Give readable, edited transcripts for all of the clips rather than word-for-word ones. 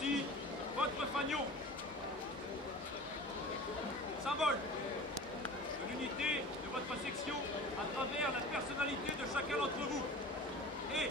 aussi votre fanion. Symbole de l'unité de votre section à travers la personnalité de chacun d'entre vous. Et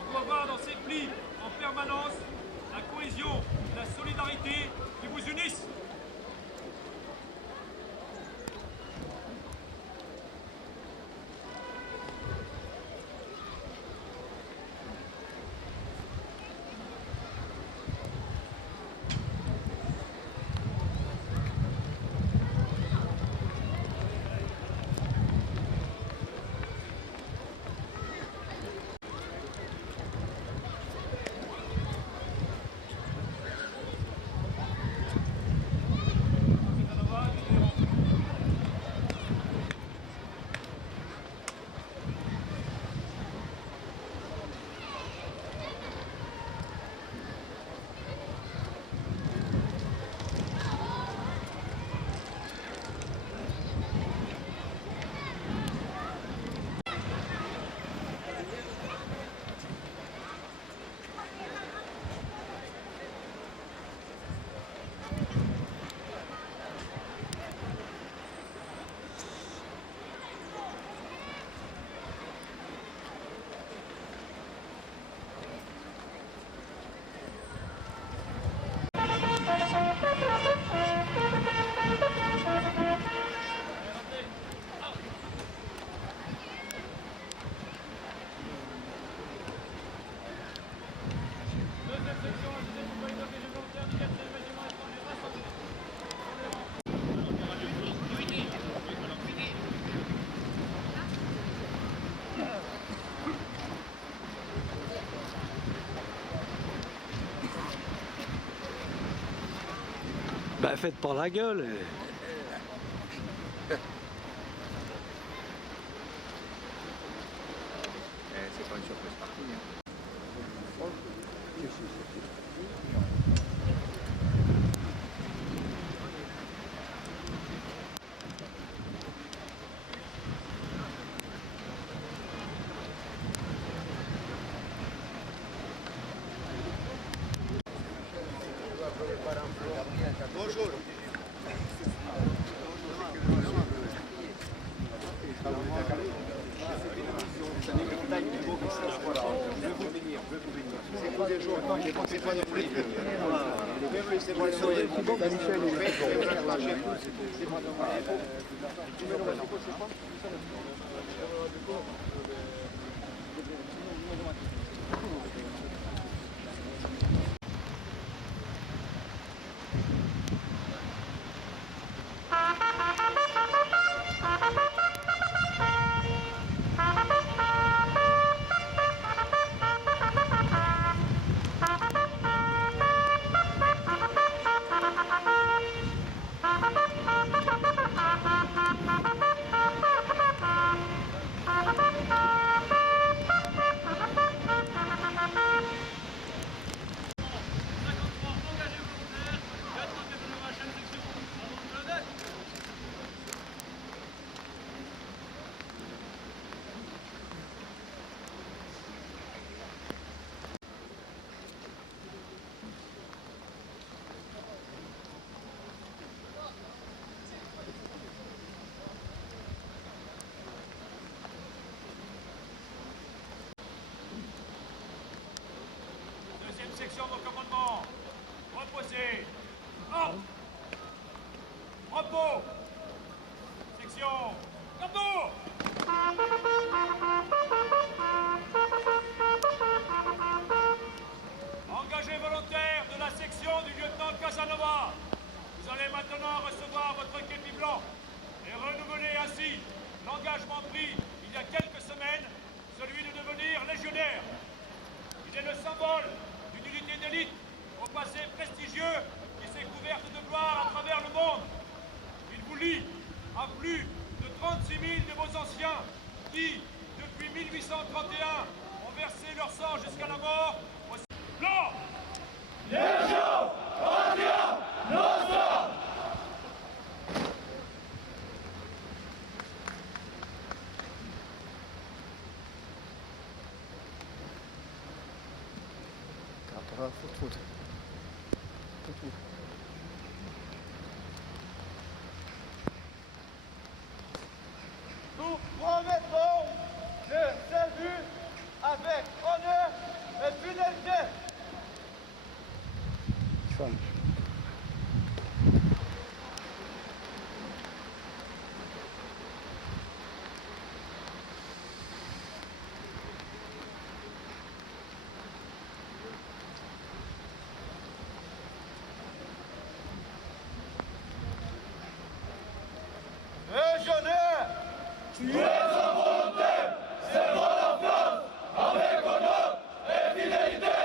on doit voir dans ces plis en permanence la cohésion, la solidarité qui vous unissent. Bah faites pas la gueule. C'est pas une surprise partie. Bonjour. C'est pas des jours, c'est pas des prix. C'est pas Deuxième section de commandement. Reposez. Ordre. Repos. Section. Cordeau. Engagé volontaire de la section du lieutenant Casanova. Vous allez maintenant recevoir votre képi blanc et renouveler ainsi l'engagement pris il y a quelques semaines, celui de devenir légionnaire. Il est le symbole d'une unité d'élite au passé prestigieux qui s'est couverte de gloire à travers le monde. Il vous lie à plus de 36 000 de vos anciens qui, depuis 1831, ont versé leur sang jusqu'à la mort au blanc. Legio Patria Nostra! Foot. Nous promettons de servir avec honneur et fidélité. Légionnaire, tu es un volontaire, servant la France avec honneur et fidélité.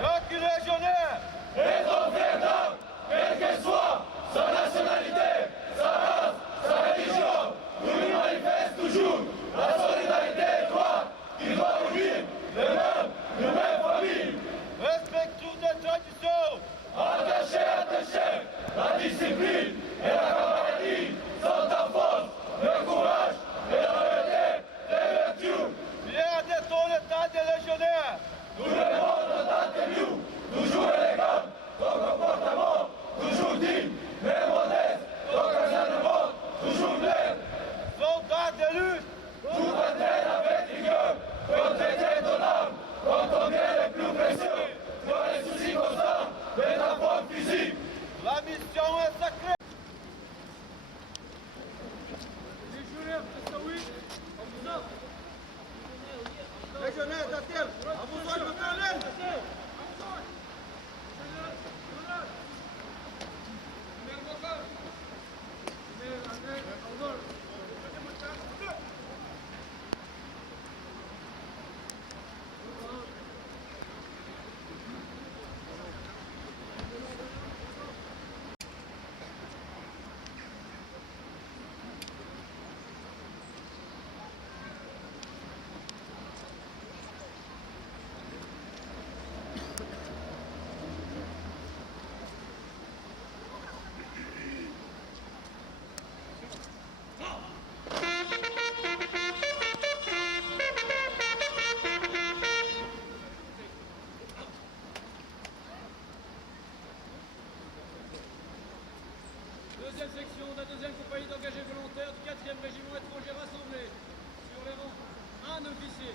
Jacques légionnaire est un véritable, quelle qu'elle soit sa nationalité, sa race, sa religion. Nous lui manifeste toujours la solidarité étroite qui doit unir les mêmes familles. Respectons des traditions, attachés, la discipline et la camaraderie sont ta force, le courage et la vérité, les vertus. Fiers de ton état de légionnaire, nous le monde de nous, toujours élégant, ton comportement, toujours digne, mais modeste, ton raisonnement, toujours clair. Soldat de lutte, tout entraîne avec rigueur, protéger ton âme, quand ton bien est plus précieux, dans les soucis constants de ta forme physique. La mission est sacrée. Légionnaire, t'attire, à besoin de Berlin. Deuxième section de la deuxième compagnie d'engagés volontaires du 4e régiment étranger rassemblé. Sur les rangs, un officier,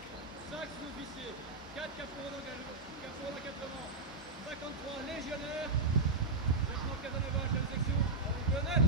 5 sous-officiers, 4 caporaux d'encadrement, 53 légionnaires. Lieutenant Casanova, chef de section, en colonel.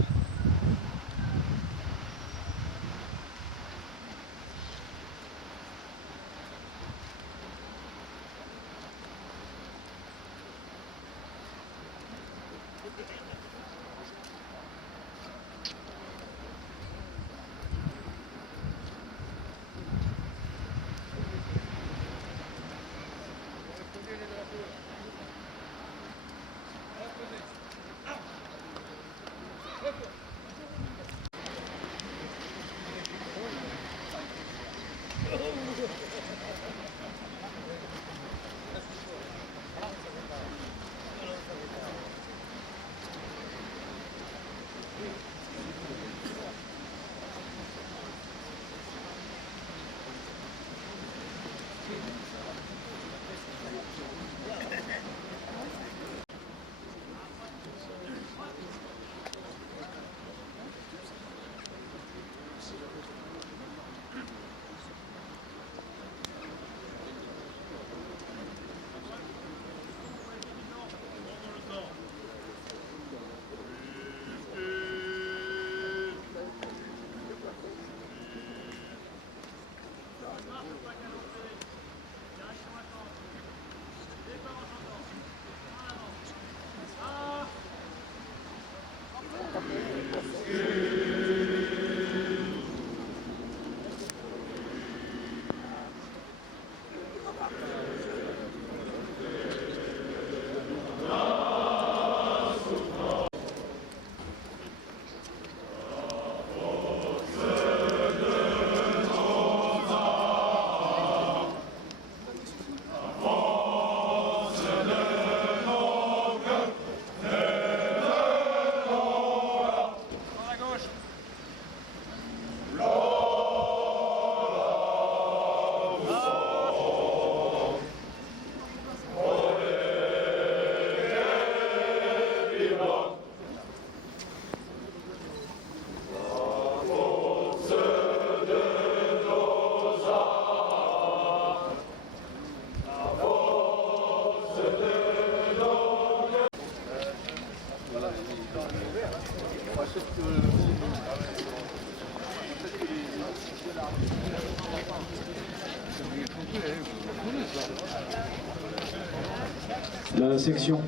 La section.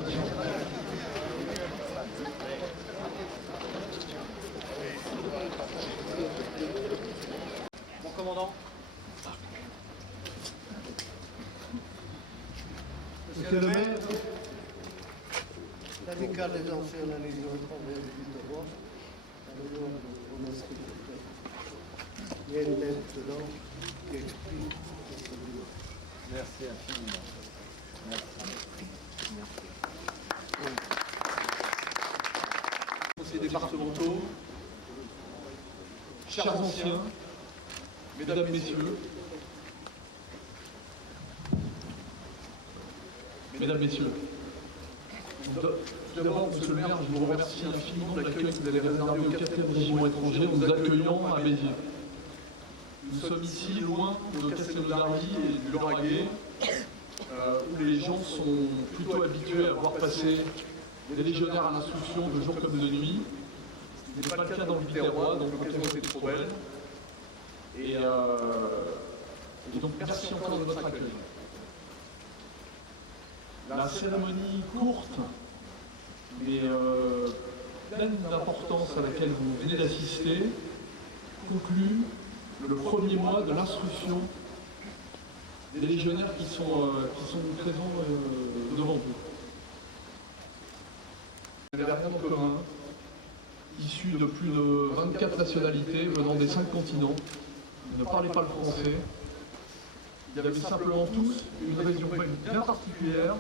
Mon commandant. Monsieur le maire. L'amicale des anciens de la Légion étrangère du Butois, on inscrit il y a une lettre dedans qui explique. Merci infiniment. Conseillers départementaux, chers anciens, mesdames, messieurs, tout d'abord, monsieur le maire, je vous remercie infiniment de l'accueil que vous avez réservé au 4e régiment étranger en nous accueillant à Béziers. Nous sommes ici, loin de Castelnaudary et du Lauragais, où les gens sont plutôt habitués à voir passer des légionnaires à l'instruction de jour comme de nuit. Ce n'est pas le cas dans le Biterrois, donc l'occasion était trop belle. Et donc merci encore de votre accueil. La cérémonie courte, mais pleine d'importance à laquelle vous venez d'assister, conclut le premier mois de l'instruction des légionnaires qui sont présents devant vous. Vous n'avez rien en commun, issus de plus de 24 nationalités venant des 5 continents, vous ne parlez pas le français. Il y avait simplement tous une raison bien particulière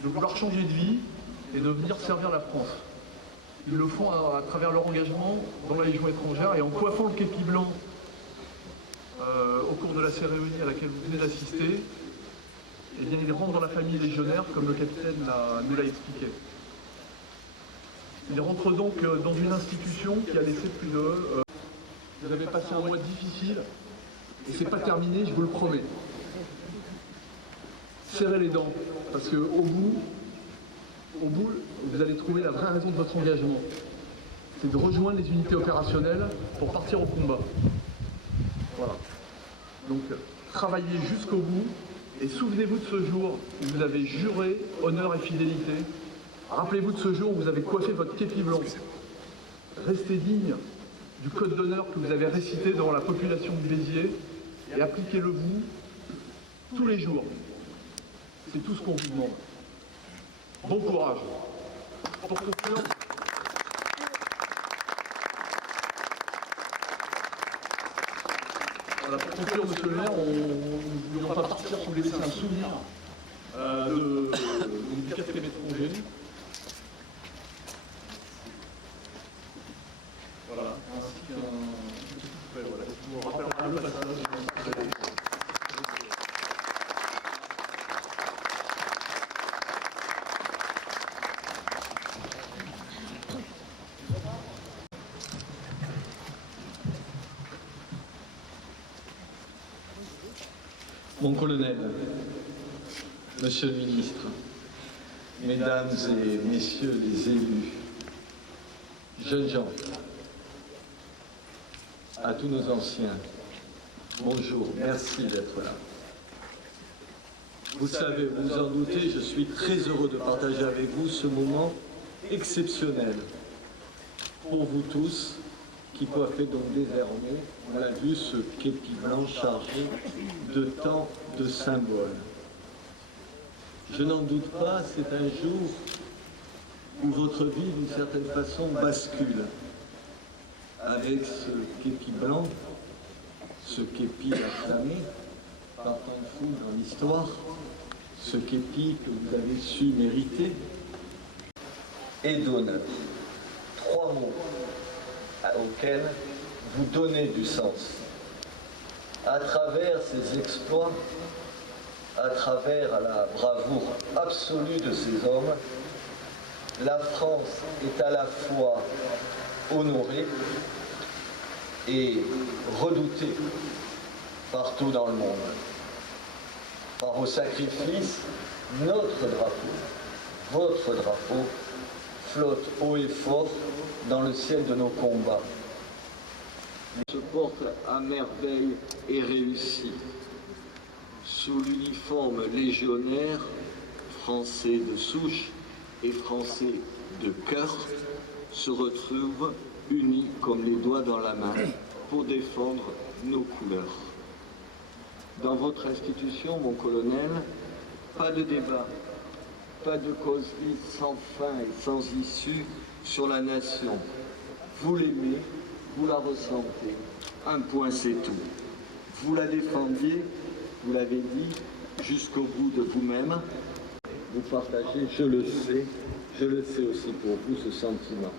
de vouloir changer de vie et de venir servir la France. Ils le font à travers leur engagement dans la Légion étrangère et en coiffant le képi blanc au cours de la cérémonie à laquelle vous venez d'assister, eh bien, ils rentrent dans la famille légionnaire comme le capitaine nous l'a expliqué. Ils rentrent donc dans une institution qui a laissé plus de... vous avez passé un mois difficile et c'est pas terminé, je vous le promets. Serrez les dents, parce qu'au bout, vous allez trouver la vraie raison de votre engagement. C'est de rejoindre les unités opérationnelles pour partir au combat. Voilà. Donc, travaillez jusqu'au bout et souvenez-vous de ce jour où vous avez juré honneur et fidélité. Rappelez-vous de ce jour où vous avez coiffé votre képi blanc. Restez digne du code d'honneur que vous avez récité devant la population de Béziers et appliquez-le vous tous les jours. C'est tout ce qu'on vous demande. Bon courage. Pour conclure, voilà, pour conclure, monsieur le maire, on ne voulions pas partir sans vous laisser un souvenir du 4e étranger. Voilà, ainsi qu'un... Voilà, je vous rappellerai le passage. Mon colonel, monsieur le ministre, mesdames et messieurs les élus, jeunes gens, à tous nos anciens, bonjour, merci d'être là. Vous savez, vous vous en doutez, je suis très heureux de partager avec vous ce moment exceptionnel pour vous tous qui coiffez donc désormais, on l'a vu, ce képi blanc chargé de tant de symboles. Je n'en doute pas, c'est un jour où votre vie, d'une certaine façon, bascule. Avec ce képi blanc, ce képi acclamé, par tant de fou dans l'histoire, ce képi que vous avez su mériter, et d'honneur. 3 mots auxquels vous donnez du sens. À travers ces exploits, à travers la bravoure absolue de ces hommes, la France est à la fois honorée et redoutée partout dans le monde. Par vos sacrifices, notre drapeau, votre drapeau, flotte haut et fort dans le ciel de nos combats. Se porte à merveille et réussit. Sous l'uniforme légionnaire, français de souche et français de cœur, se retrouvent unis comme les doigts dans la main pour défendre nos couleurs. Dans votre institution, mon colonel, pas de débat, pas de causerie sans fin et sans issue sur la nation. Vous l'aimez, vous la ressentez. Un point, c'est tout. Vous la défendiez, vous l'avez dit, jusqu'au bout de vous-même. Vous partagez, je le sais aussi pour vous, ce sentiment.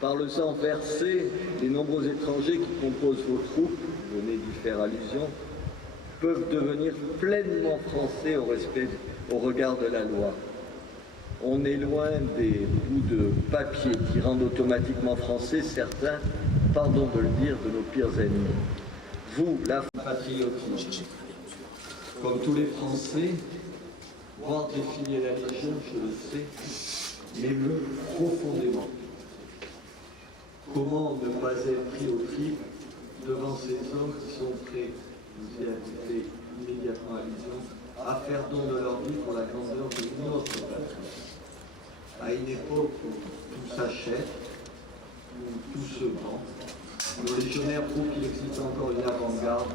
Par le sang versé, les nombreux étrangers qui composent vos troupes, vous venez d'y faire allusion, peuvent devenir pleinement français au regard de la loi. On est loin des bouts de papier qui rendent automatiquement français certains, pardon de le dire, de nos pires ennemis. Vous, la patriotisme, comme tous les Français, voir défiler la Légion, je le sais, m'émeut profondément. Comment ne pas être pris au trip devant ces hommes qui sont prêts, vous y avez fait immédiatement allusion, à faire don de leur vie pour la grandeur de notre patrie. À une époque où tout s'achète, où tout se vend, nos légionnaires prouvent qu'il existe encore une avant-garde